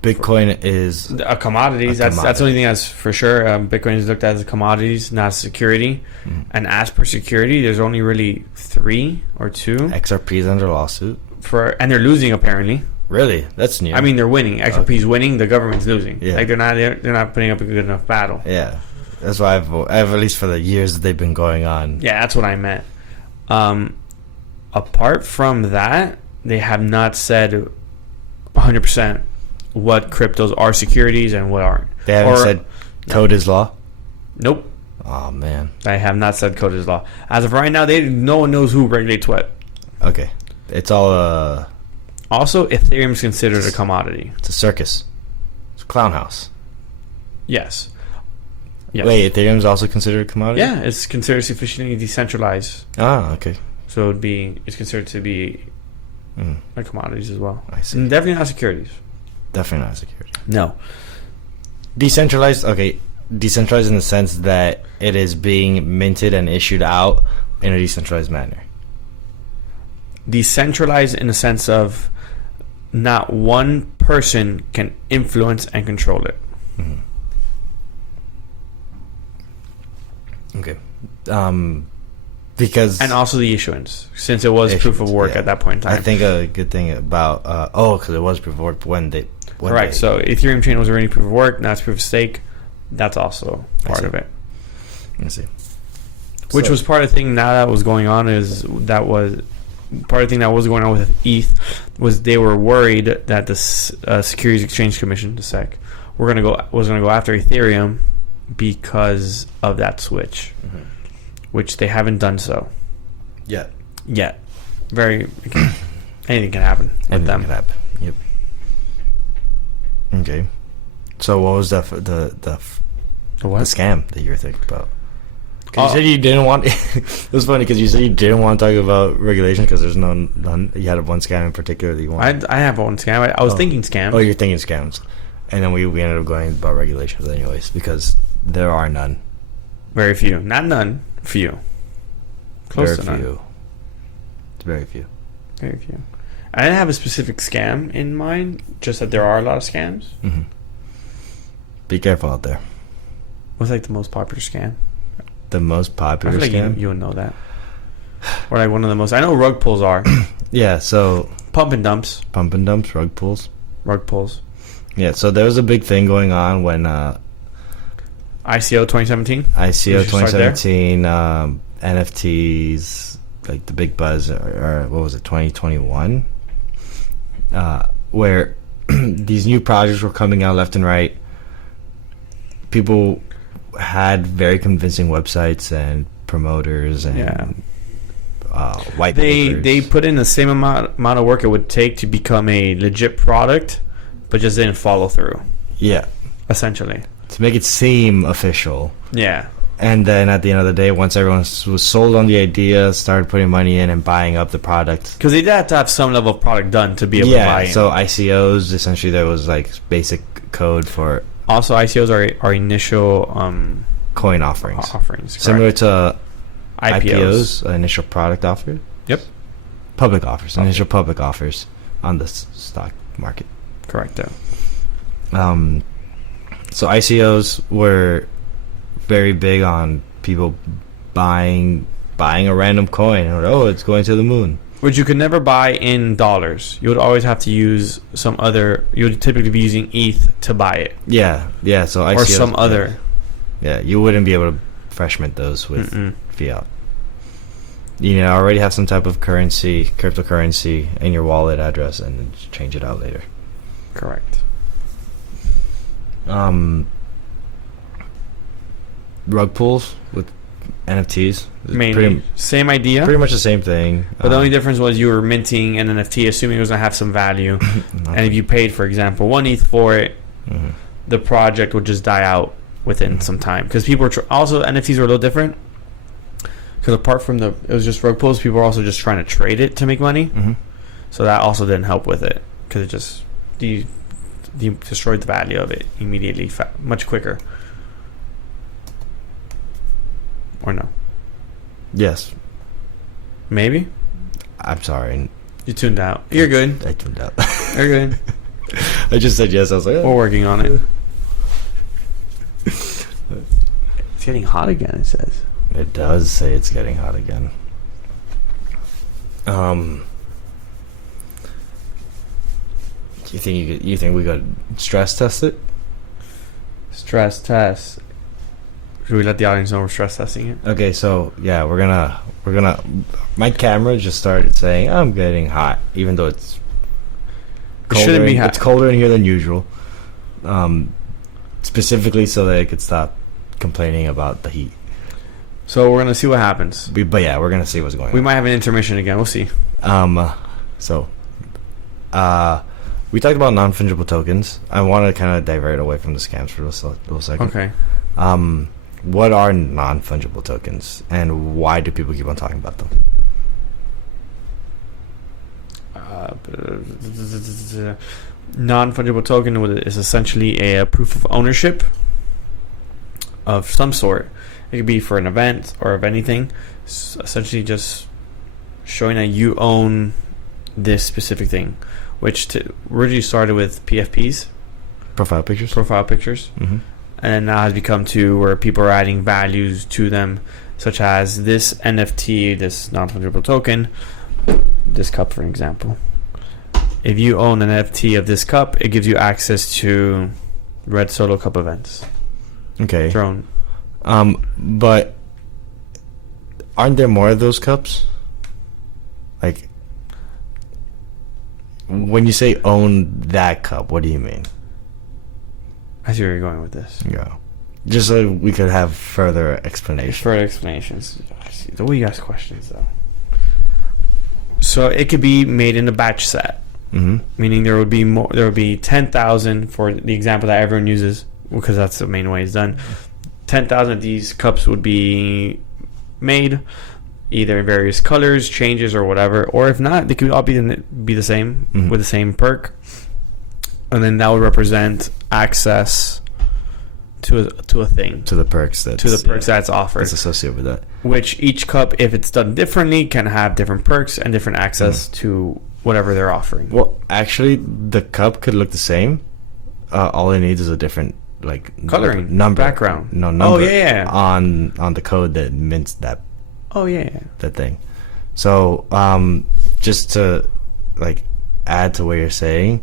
Bitcoin is a commodities. That's the only thing that's for sure. Bitcoin is looked at as a commodities, not as security. Mm-hmm. And as per security, there's only really 3 or 2. XRP's under lawsuit. And they're losing apparently. Really? That's new. I mean, they're winning. XRP's winning. The government's losing. Yeah. Like they're not putting up a good enough battle. Yeah, that's why I've at least for the years that they've been going on. Yeah, that's what I meant. Apart from that, they have not said 100% what cryptos are securities and what aren't. They haven't said code is law. Nope. Oh man. I have not said code is law. As of right now, no one knows who regulates what. Okay, it's all Also, Ethereum is considered a commodity. It's a circus. It's a clown house. Yes. Wait, Ethereum's also considered a commodity? Yeah, it's considered sufficiently decentralized. Ah, okay. So it's considered to be like commodities as well. I see. And definitely not securities. Definitely not security. No. Decentralized. Okay, decentralized in the sense that it is being minted and issued out in a decentralized manner. Decentralized in the sense of not one person can influence and control it. Mm-hmm. Okay. Because and also the issuance, since it was proof of work at that point in time. I think a good thing about because it was proof of work right. So Ethereum chain was already proof of work. Now it's proof of stake. That's also part of it. I see. Which was part of the thing now that was going on part of the thing that was going on with ETH was they were worried that the Securities Exchange Commission, the SEC, was going to go after Ethereum because of that switch, which they haven't done so yet. Anything can happen with Anything them. can happen. Yep. Okay. So what was the what? The scam that you were thinking about? Because you said you didn't want. It was funny because you said you didn't want to talk about regulation because there's none. You had one scam in particular that you wanted. I have one scam. I was thinking scam. Oh, you're thinking scams, and then we ended up going about regulations anyways because there are none. Very few, not none. Few. Close to none. Few. It's very few. Very few. I didn't have a specific scam in mind. Just that there are a lot of scams. Mm-hmm. Be careful out there. What's like the most popular scam? The most popular I feel like scam? you would know that. Or like one of the most. I know rug pulls are. Yeah, so Pump and dumps, rug pulls. rug pulls. Yeah, so there was a big thing going on when ICO 2017. ICO 2017, NFTs, like the big buzz, or what was it, 2021, where these new projects were coming out left and right. People had very convincing websites and promoters and white papers. They put in the same amount of work it would take to become a legit product, but just didn't follow through. Yeah, essentially to make it seem official. Yeah. And then at the end of the day, once everyone was sold on the idea, started putting money in and buying up the product. Because they did have to have some level of product done to be able to buy in. Yeah, so ICOs, essentially there was like basic code for... Also, ICOs are initial... coin offerings. Correct. Similar to IPOs, initial product offers. Yep. Public offers. Initial public offers on the stock market. Correct. So ICOs were very big on people buying a random coin. It's going to the moon. Which you could never buy in dollars. You would always have to use some other... You would typically be using ETH to buy it. Yeah. So ICOs... Or some other... Yeah, you wouldn't be able to fresh mint those with fiat. You already have some type of cryptocurrency in your wallet address and then just change it out later. Correct. Rug pulls with NFTs. Mainly. Same idea. Pretty much the same thing. But the only difference was you were minting an NFT, assuming it was going to have some value. And if you paid, for example, 1 ETH for it, the project would just die out within some time. Because people were... also, NFTs were a little different. Because apart from it was just rug pulls, people were also just trying to trade it to make money. So that also didn't help with it. Because it just... destroyed the value of it immediately, much quicker. Or no? Yes. Maybe? I'm sorry. You tuned out. You're good. I tuned out. You're good. I just said yes. I was like, We're working on it. It's getting hot again, it says. It does say it's getting hot again. You think we could stress test it? Stress test. Should we let the audience know we're stress testing it? Okay, so yeah, we're gonna. My camera just started saying I'm getting hot, even though it's colder. It shouldn't be hot. It's colder in here than usual. Specifically so that it could stop complaining about the heat. So we're gonna see what happens. But yeah, we're gonna see what's going on. We might have an intermission again. We'll see. We talked about non-fungible tokens. I want to kind of divert away from the scams for a little second. Okay. What are non-fungible tokens, and why do people keep on talking about them? Non-fungible token is essentially a proof of ownership of some sort. It could be for an event or of anything. It's essentially just showing that you own this specific thing, which originally started with PFPs, Profile pictures. Mm-hmm. And now has become to where people are adding values to them, such as this NFT, this non-fungible token, this cup, for example. If you own an NFT of this cup, it gives you access to Red Solo Cup events. Okay. Drone. But aren't there more of those cups? Like, when you say own that cup, what do you mean? I see where you're going with this. Yeah. Just so we could have further explanations. Further explanations. I see. The way you ask questions, though. So it could be made in a batch set. Mm-hmm. Meaning there would be more. There would be 10,000 for the example that everyone uses, because that's the main way it's done. 10,000 of these cups would be made, either in various colors, changes, or whatever. Or if not, they could all be the same, mm-hmm. with the same perk. And then that would represent access to a thing, to the perks that's offered. That's associated with that. Which each cup, if it's done differently, can have different perks and different access to whatever they're offering. Well, actually, the cup could look the same. All it needs is a different coloring, number, background. No number. Oh yeah. On the code that mints that. Oh yeah. That thing. So just to add to what you're saying.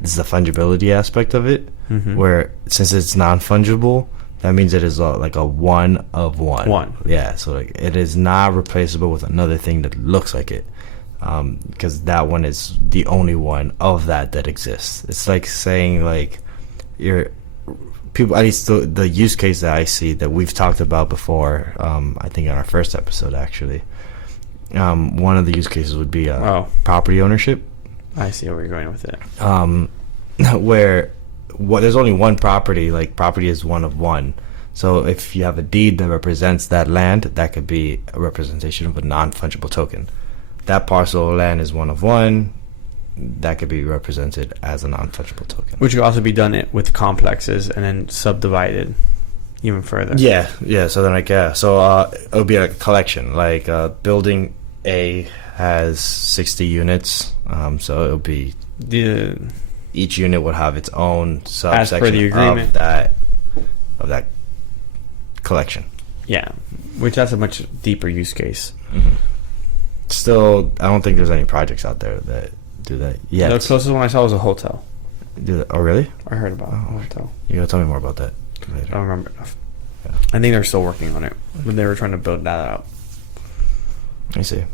This is the fungibility aspect of it, mm-hmm. where since it's non-fungible, that means it is like a one of one. Yeah, so it is not replaceable with another thing that looks like it, because that one is the only one of that exists. It's like saying your people, at least the use case that I see that we've talked about before. I think in our first episode actually, one of the use cases would be property ownership. I see where you're going with it. Where there's only one property, property is one of one. So if you have a deed that represents that land, that could be a representation of a non-fungible token. That parcel of land is one of one. That could be represented as a non-fungible token. Which could also be done with complexes and then subdivided even further. Yeah. So then so it would be like a collection. Building A has 60 units, so it'll be each unit would have its own subsection of that collection. Yeah, which has a much deeper use case. Mm-hmm. Still, I don't think there's any projects out there that do that yet. The closest one I saw was a hotel. Oh, really? I heard about a hotel. You gotta tell me more about that later. I don't remember enough. Yeah. I think they're still working on it, but they were trying to build that out. I see.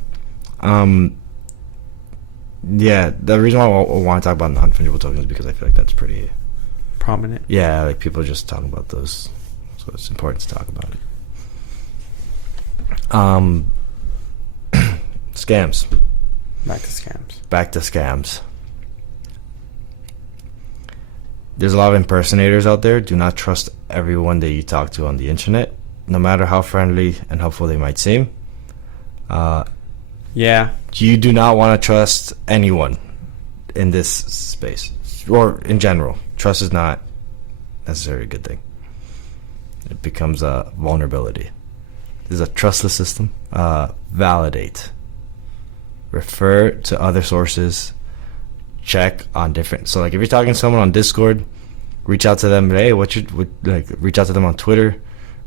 Yeah, the reason why I want to talk about non-fungible tokens is because I feel like that's pretty prominent. Yeah, people just talk about those, so it's important to talk about it. Scams. Back to scams. There's a lot of impersonators out there. Do not trust everyone that you talk to on the internet, no matter how friendly and helpful they might seem. Yeah. You do not want to trust anyone in this space. or in general, trust is not necessarily a good thing. It becomes a vulnerability. This is a trustless system. Validate. Refer to other sources. Check on different. So, like, if you're talking to someone on Discord, reach out to them. Hey, reach out to them on Twitter.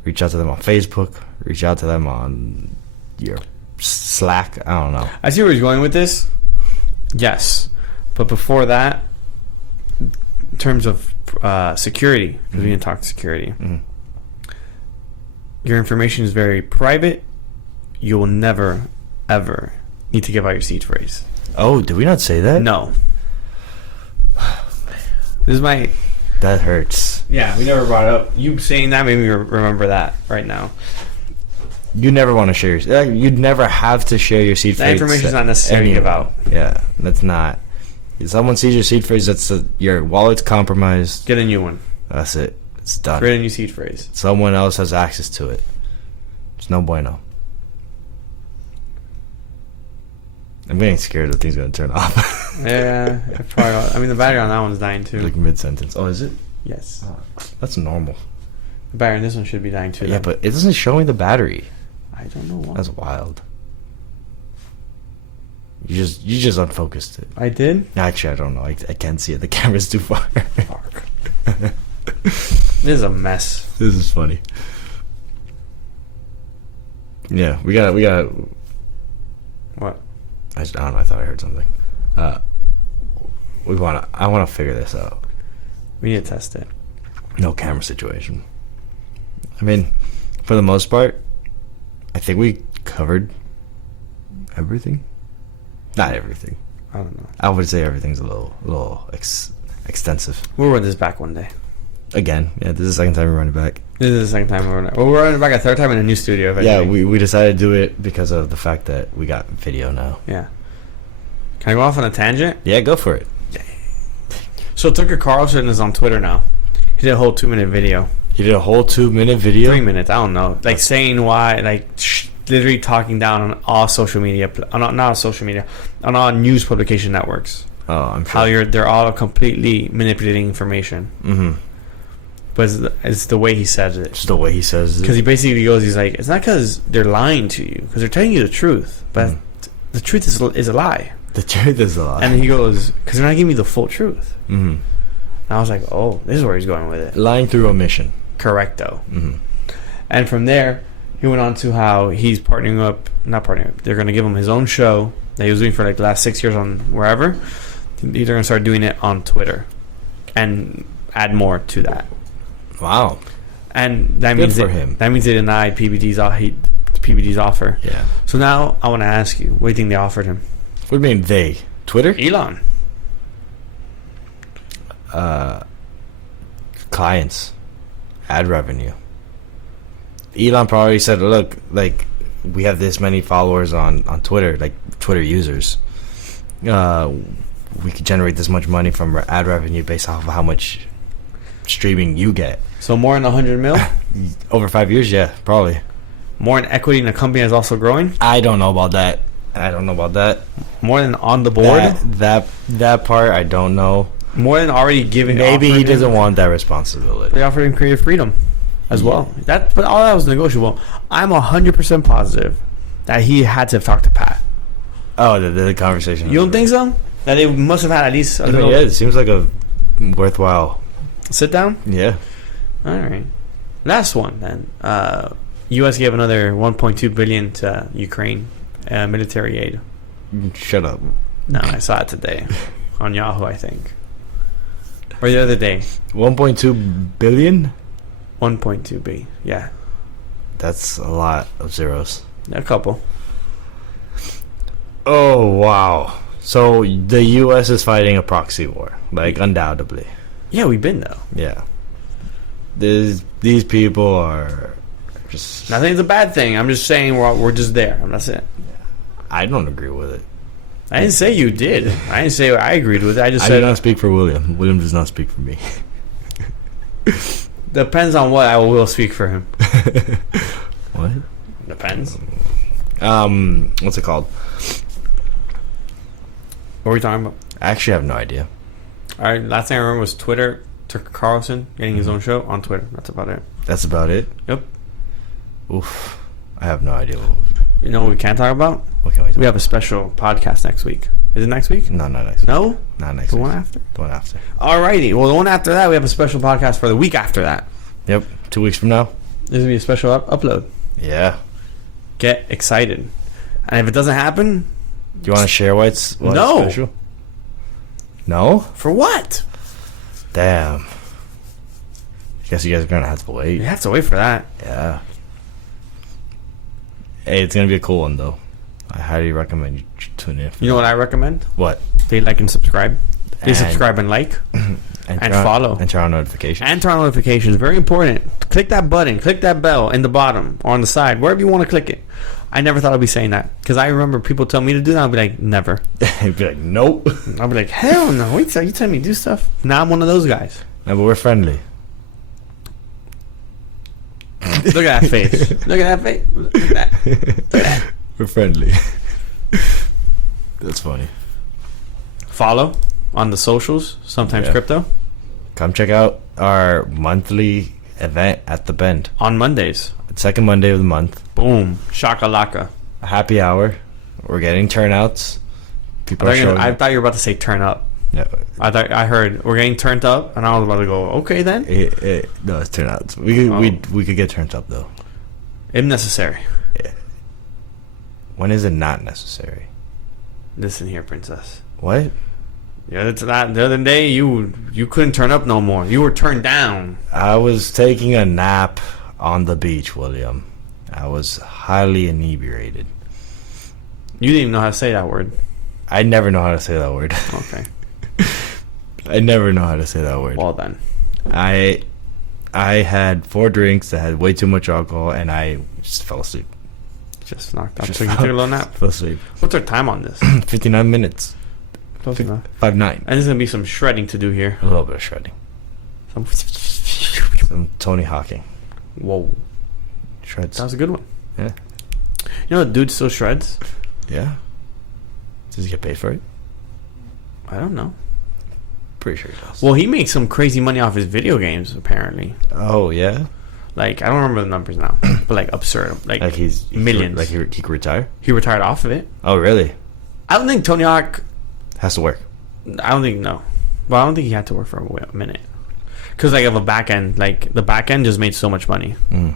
Reach out to them on Facebook. Reach out to them on your Slack. I don't know. I see where he's going with this. Yes. But before that, in terms of security, because we didn't talk security, your information is very private. You will never, ever need to give out your seed phrase. Oh, did we not say that? No. This is my... That hurts. Yeah, we never brought it up. You saying that made me remember that right now. You never want to share your... You'd never have to share your seed phrase. That information is not necessary to give out. Yeah, that's not... If someone sees your seed phrase, your wallet's compromised. Get a new one. That's it. It's done. Create a new seed phrase. Someone else has access to it. It's no bueno. I'm getting scared that thing's going to turn off. Yeah, I mean, the battery on that one's dying too. Like mid-sentence. Oh, is it? Yes. Oh, that's normal. The battery on this one should be dying too. Yeah, but it doesn't show me the battery. I don't know why. That's wild. You just unfocused it. I did? Actually, I don't know. I can't see it. The camera's too far. Fuck. This is a mess. This is funny. Yeah, we got. What? I don't know. I thought I heard something. I want to figure this out. We need to test it. No camera situation. I mean, for the most part, I think we covered everything. Not everything. I don't know. I would say everything's a little extensive. We'll run this back one day. Again, yeah. This is the second time we're running back. This is the second time we're running. Well, we're running back a third time in a new studio. Yeah, we decided to do it because of the fact that we got video now. Yeah. Can I go off on a tangent? Yeah, go for it. So Tucker Carlson is on Twitter now. He did a whole 2-minute video. He did a whole 2-minute video? 3 minutes, I don't know. Like saying why, like literally talking down on all social media, not social media, on all news publication networks. Oh, I'm sure. How they're all completely manipulating information. Mm-hmm. But it's the way he says it. It's the way he says it. Because he basically goes, he's like, it's not because they're lying to you, because they're telling you the truth, but the truth is a lie. The truth is a lie. And he goes, because they're not giving me the full truth. Mm-hmm. And I was like, oh, this is where he's going with it. Lying through omission. Correcto. Mm-hmm. And from there, he went on to how he's not partnering up, they're going to give him his own show that he was doing for like the last 6 years on wherever. They're going to start doing it on Twitter and add more to that. Wow. And that Good means for him. That means they denied PBD's offer. Yeah. So now I want to ask you, what do you think they offered him? What do you mean they? Twitter? Elon. Clients. Ad revenue. Elon probably said, look, like, we have this many followers on Twitter, like Twitter users. We could generate this much money from ad revenue based off of how much streaming you get. So more than 100 mil? Over 5 years, yeah, probably. More in equity in the company is also growing? I don't know about that. More than on the board? That part, I don't know. More than already giving. Maybe he doesn't want that responsibility. They offered him creative freedom as well. But all that was negotiable. I'm 100% positive that he had to have talked to Pat. Oh, the conversation. You don't think so? That they must have had at least a little. Yeah, it seems like a worthwhile sit down. Yeah. All right. Last one then. U.S. gave another $1.2 billion to Ukraine military aid. Shut up. No, I saw it today on Yahoo, I think, or the other day. 1.2 billion. 1.2 B. Yeah. That's a lot of zeros. A couple. Oh wow! So the U.S. is fighting a proxy war, like undoubtedly. Yeah, we've been though. Yeah. These people are just. Nothing is a bad thing. I'm just saying we're just there. That's it. I don't agree with it. I didn't say you did. I didn't say I agreed with it. I just said. I do not speak for William. William does not speak for me. Depends on what I will speak for him. What? Depends. What's it called? What are we talking about? I actually have no idea. All right, last thing I remember was Twitter. Tucker Carlson getting his own show on Twitter. That's about it. That's about it. Yep. Oof. I have no idea. You know what we can't talk about? What can we talk We have a special podcast next week. Is it next week? No, not next week. No? Not next The week. one after? The one after. Alrighty. Well, the one after that, we have a special podcast for the week after that. Yep. 2 weeks from now. This is going to be a special upload. Yeah. Get excited. And if it doesn't happen... Do you want to share why it's No. special? No? For what? Damn. Guess you guys are going to have to wait. You have to wait for that. Yeah. Hey, it's going to be a cool one, though. I highly recommend you tune in. You know what I recommend? What? They like and subscribe. They And- subscribe and like. And follow. And turn on notifications. And turn on notifications. Very important. Click that button. Click that bell in the bottom or on the side. Wherever you want to click it. I never thought I'd be saying that. Because I remember people tell me to do that. I'll be like, never. You'd be like, nope. I'll be like, hell no. Wait, you telling me to do stuff? Now I'm one of those guys. No, but we're friendly. Look at that face. Look at that face. Look at that. Look at that. We're friendly. That's funny. Follow on the socials. Sometimes Yeah. Crypto. Come check out our monthly event at the Bend. On Mondays. Second Monday of the month. Boom. Shakalaka. A happy hour. We're getting turnouts. People are showing. I thought you were about to say turn up. No, I heard we're getting turned up, and I was about to go, okay then. no, it's turnouts. We could get turned up though. If necessary. Yeah. When is it not necessary? Listen here, princess. What? Yeah, that's not. The other day, you couldn't turn up no more. You were turned down. I was taking a nap on the beach, William. I was highly inebriated. You didn't even know how to say that word. I never know how to say that word. Okay. I never know how to say that word. Well then. I had 4 drinks that had way too much alcohol, and I just fell asleep. Just knocked out. Just So you took a little nap. Fell asleep. What's our time on this? 59 minutes. Close enough. 5-9. And there's going to be some shredding to do here. A little bit of shredding. Some... Some Tony Hawking. Whoa. Shreds. That was a good one. Yeah. You know the dude still shreds? Yeah. Does he get paid for it? I don't know. Pretty sure he does. Well, he makes some crazy money off his video games, apparently. Oh, yeah? Like, I don't remember the numbers now, but like absurd. Like he's millions. Like he could retire? He retired off of it. Oh, really? I don't think Tony Hawk... Has to work. I don't think, no. Well, I don't think he had to work for a minute. Because, like, of a back end, like, the back end just made so much money. Mm.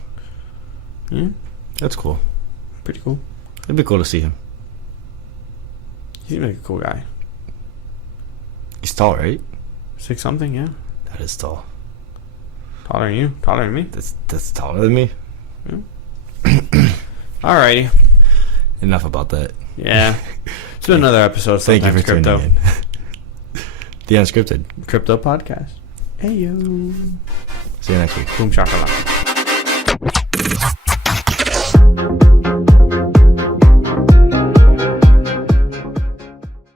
Yeah, That's cool. pretty cool. It'd be cool to see him. He seems like a cool guy. He's tall, right? 6 something, yeah. That is tall. Taller than you, taller than me. That's taller than me. Alrighty. Enough about that. Yeah. It's been another episode of Thank you for Sometimes Crypto. tuning in. The Unscripted. Crypto Podcast. Hey yo. See you next week. Boom shakalaka.